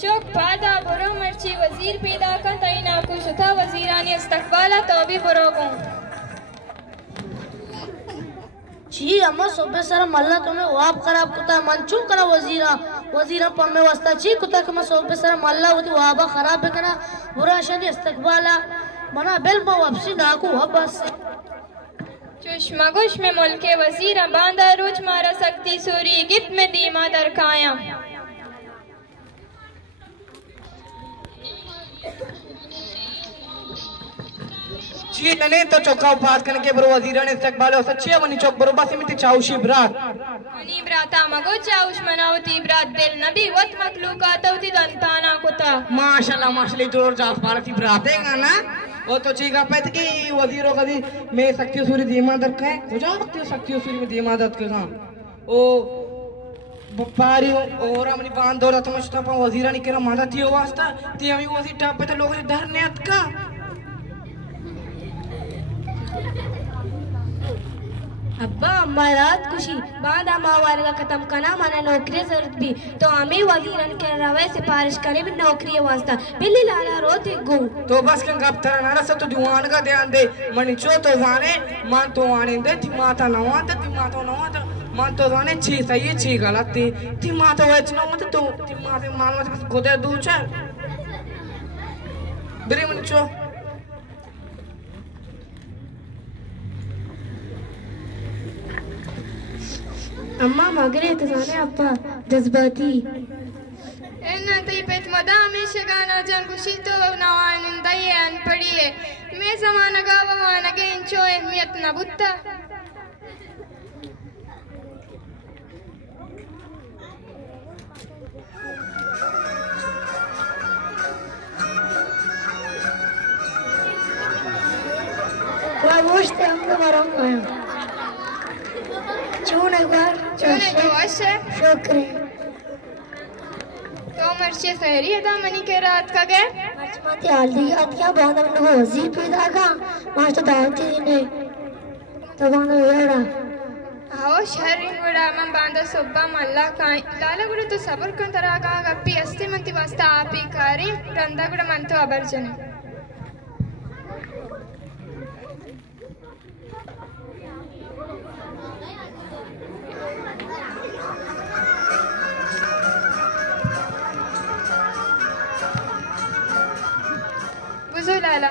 चौक बादा बुरो मर्ची वजीर पैदा का तैना कुछ था वजीरानी इस्तकबाला तो भी बुरो को जी अम्मा सोबे सर मल्ला तुम्हें वाप खराब कुता मंचू करा वजीरा पम्मे वस्ता ची कुता कमा सोबे सर मल्ला होती वाबा खराब करा बुरा शनि इस्तकबाला मना बिल में वापसी नाकू बस चुश्मगुश में मुल्क वजीर बांदा रोज मारा सकती सूरी गिफ्ट में दीमा दरकाया जी नने तो चौका बात करने के बरो वजीरा ने इस्तकबाल और सच्ची मनी चौक बरो बासी मिट्टी चाउशी ब्रात मनी ब्राता मगो चाउश मनावती ब्रात दिल नबी वत मखलूकात होती दंताना कुता माशाल्लाह जोर जास भारती ब्राते गाना वो तो चीगा पे कि वजीरों का दी मैं शक्ति सूरी दीमा दर का हो जाओ शक्ति सूरी में दीमा दर का ओ पारी और हमनी बांध दो तो मस्ता पा वजीरा ने केरा मादा थी वास्ता ती हमें वजी टाप पे तो लोग ने डर ने अटका अब्बा अम्मा रात खुशी बाद मावाले का खत्म करना माना नौकरी जरूरत भी तो हमें वजीरन के रवे सिफारिश करे भी नौकरी वास्ता बिल्ली लाला रोते गो तो बस के गप तरह ना सब तो दीवान का ध्यान दे मनी चो तो जाने मान तो आने दे ती माता नवा तो मान तो जाने छी सही छी गलत ती माता वेच ना मत तो ती माता मान मत बस गोदे दूचा बिरी मनी चो अम्मा मगरे तो जाने अब्बा जज्बाती एना तई पेट मदा हमेशा गाना जंग खुशी तो नवान दई अन पड़ी है मैं जमाना गावा माना के इंचो अहमियत न बुत्ता वावोश्ते हम मरंगा चून एक बार चूने वाशे शुक्र तो मर्ची खैरी है मनी के रात का गए मर्चमती हल्दी अतिया बहुत हम लोग वजीर पैदा का मास्टर दावती ने तो बांधो येड़ा आओ शहर गुड़ा मन बांधा सुब्बा मल्ला का लाला गुड़ा तो सबर कर तरह का गप्पी अस्ती मंती वास्ता आप ही कारी रंदा गुड़ा मन तो अबरजने लाला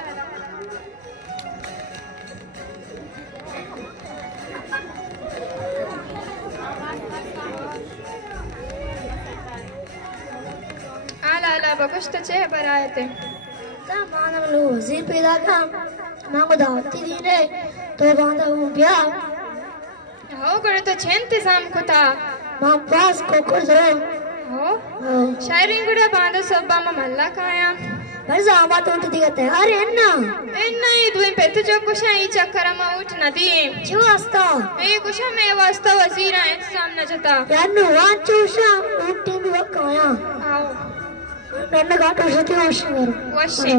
लाला बकुश्त चे बरायते ता मानव लो वजीर पैदा का मांगो दावती दी ने तो बांधा हूँ ब्याह हो करे तो छेंते साम को था मां पास कोकर जरो हो शायरिंग गुड़ा बांधा सोब्बा में मल्ला काया बरसा आवाज उठ दिखते हैं अरे एन्ना ये दुई पेट जो कुछ है चक्कर में उठ न दिए क्यों वास्ता ये कुछ मैं वास्ता वजीर है सामने जता यार नु वाचोशा उठी भी वकाया आओ नन्ना गाटो सती वश करो वशे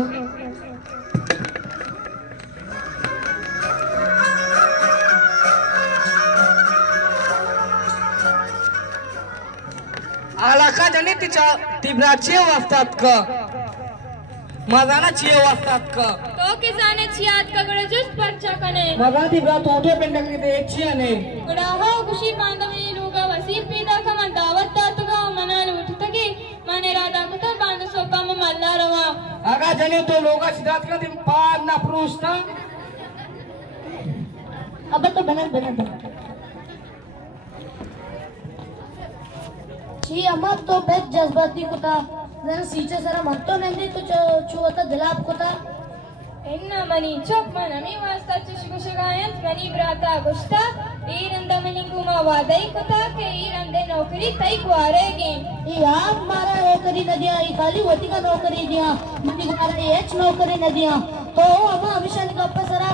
आलाका जने तिब्रा छे वास्तात का मजाना छिए वास्तात का तो किसाने छियात का गड़ा जुस्त परचा कने मजा तिब्रा तोटे पेंडक ने दे छिया ने गड़ा हो खुशी बांधवी लोगा वसीर पैदा का मन दावत तात का मना लूट तके माने राधा को तो बांध सोपा में मल्ला रवा आगा जने तो लोगा सिद्धार्थ का दिन पार ना प्रोस्ता अब तो बना जी अम्मा तो बेच जज्बाती को था जरा सीचे सरा मत तो नहीं तो चुवता दिलाप को था इन्ना मनी चौक मन मी वास्ता चुशगुशगायत मनी ब्राता गुस्ता ईरंदा मनी कुमा वादई को था के ईरंदे नौकरी तई गुआरेगी ये आप मारा नौकरी न दिया ये खाली वोटी का नौकरी दिया मनी गुआरा एच नौकरी न दिया तो अम्मा हमेशा निकप सरा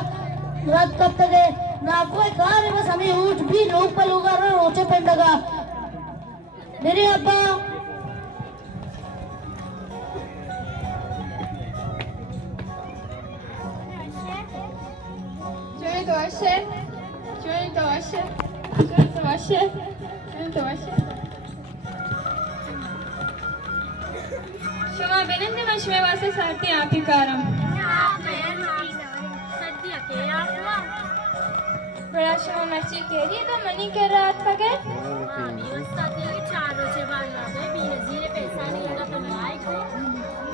रात कब तक ना कोई कार्य बस हमें उठ भी लोग पर लोग रोचे पेंडगा मेरे अब्बा Join the शमा बिनंदे मशमे वासे सारती आपी कारम बड़ा शमा मर्ची कह रही तो मनी के रात का के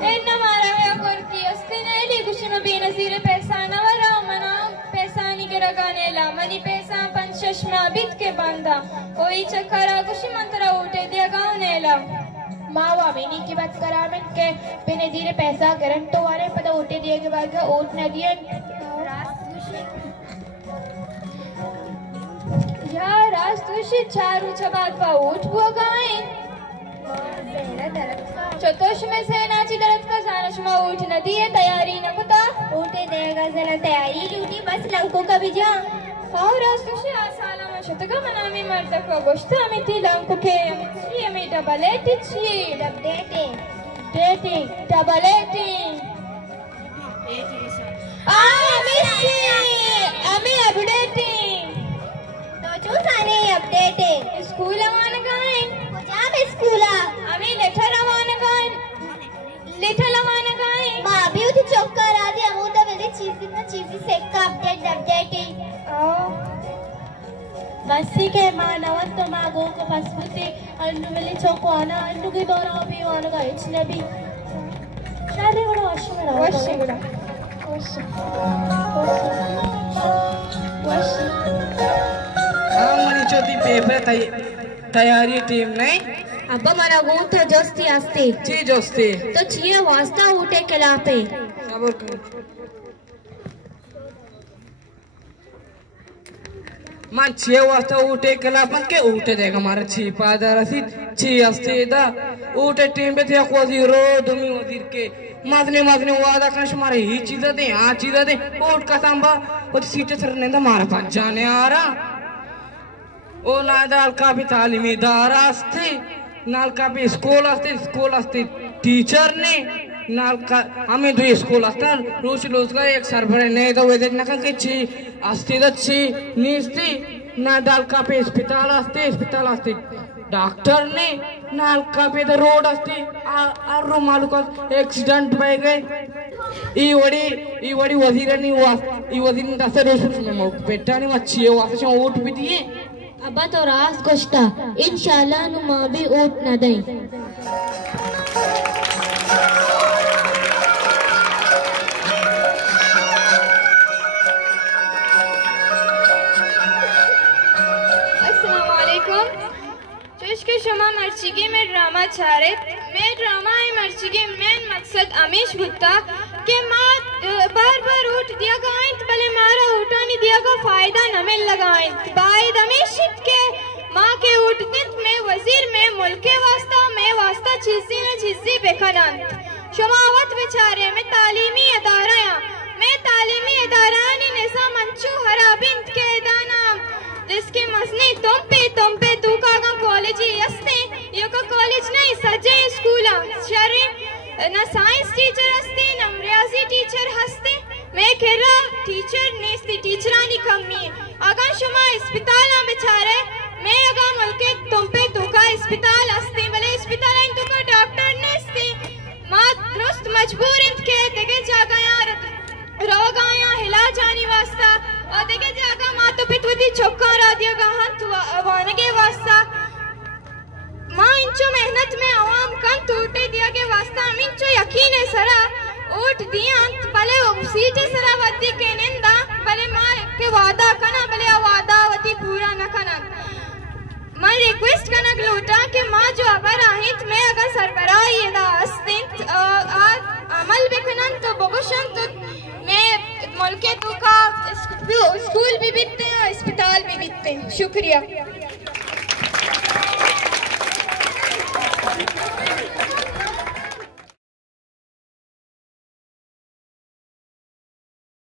एन्ना मारा हुआ करती अस्ती नेली कुछ न बेनज़ीर पैसा न वरा मना पैसा नहीं के रगाने ला मनी पैसा पंचश में अबित के बंदा कोई चक्करा कुछ मंत्रा उठे दिया गाँव ने ला मावा बेनी की बात करा मैं के बेनज़ीर पैसा करंट तो वाले पता उठे दिया के बाद का ऊट न दिया यार रास्तुशी चारू चबात पा ऊट वो गाएं चतुर्श में से नाची दरद का जानशमा उठ नदी है तैयारी न कुता उठे देगा जरा तैयारी लूटी बस लंको का भी जा और रास्तुशी आसाला में शतका मनामी मर्द को गोश्ता में थी लंको के ये में डबलेटी छी डेटिंग डबलेटिंग अमी अपडेटिंग तो चूसाने अपडेटिंग स्कूल आवान गाएं स्कूला आम्ही लेटर रवाना गाय माँ भी उठी चौका राधी अमूता वेले चीज़ी से का अपडेट बसी के माँ नवन तो माँ गो को पसपुती अन्नू वेले चौको आना अन्नू के दौरा भी वाना गाय इचने भी शादी बड़ा वश हमारी चौथी पेपर तैयारी टीम नहीं अब्बा मना गुंठा जोस्ती आस्ते ची जोस्ती तो चिये वास्ता उठे कलापे सबर कर मान छे वास्ता उठे कलापन के उठे देगा हमारा छी पादर रसीद छी आस्ते दा उठे टीम पे थे वजीर दुमी वजीर के मादने वादा करने हमारे ही चीज़ दे हाँ चीज़ दे उठ का सांबा वो सीटे सर ने दा मारा पांच जाने आ रहा ओ नादाल का भी तालीमी दारा आस्ते नाल का भी स्कूल आस्ते टीचर ने नाल का हमें दो स्कूल आस्ते रोज का एक सरभरे नहीं तो वे दिन नका के ची आस्ते दच्छी नीस्ती नादाल का पे अस्पताल आस्ते डॉक्टर ने नाल का पे द रोड आस्ते आरो मालूम का एक्सीडेंट पे गए ई वड़ी वजीर ने दस रोज में मौत बेटा ने मच्छी वास्ते चो उठ भी दिए अब्बा तो रास गोश्ता इंशाल्लाह नु माँ भी उठ न दें अस्सलामुअलैकुम चुश्के शमा मर्चिगी में ड्रामा छारे मैं ड्रामा है मर्चिगी मेन मकसद अमीश भुट्टा के माँ बार उठ दिया गाएं भले मारा उठा नहीं दिया का फायदा न मिल लगाएं बाइद अमीश के माँ के उठने में वजीर में मुल्क के वास्ता चीज़ी बेखनान शमावत बेचारे में तालीमी अदारा निसा मंचू हराबिंद के दानाम जिसके मसनी तुम पे तू का कॉलेज हस्ते यो का कॉलेज नहीं सजे स्कूल शरे न साइंस टीचर हस्ते न रियाजी टीचर हस्ते मैं खेरा टीचर नेस्ती टीचरानी कमी अगर शुमा अस्पताल ना बेचारे मैं अगर मुल्के तुम पे तुका अस्पताल हस्ते भले अस्पताल इन तुका डॉक्टर नेस्ती माँ दुरुस्त मजबूर इंत के देखे जागा यार रोगाया हिला जानी वास्ता और देखे जागा माँ तो पितवती चौका रा दिया गाहन वानगे वास्ता माँ इंचो मेहनत में आवाम कम टूटे दिया के वास्ता इंचो यकीन है सरा उठ दिया भले सीटे सरा वती के निंदा भले माँ के वादा कना भले वादा वती पूरा न कना मैं रिक्वेस्ट करना गलूटा कि माँ जो अबर आहित में अगर सरबराह ये दास्तिन अमल बिखनन तो बगुशन तो मैं मुल्के तो का स्कूल भी बिकते हैं अस्पताल भी बिकते हैं शुक्रिया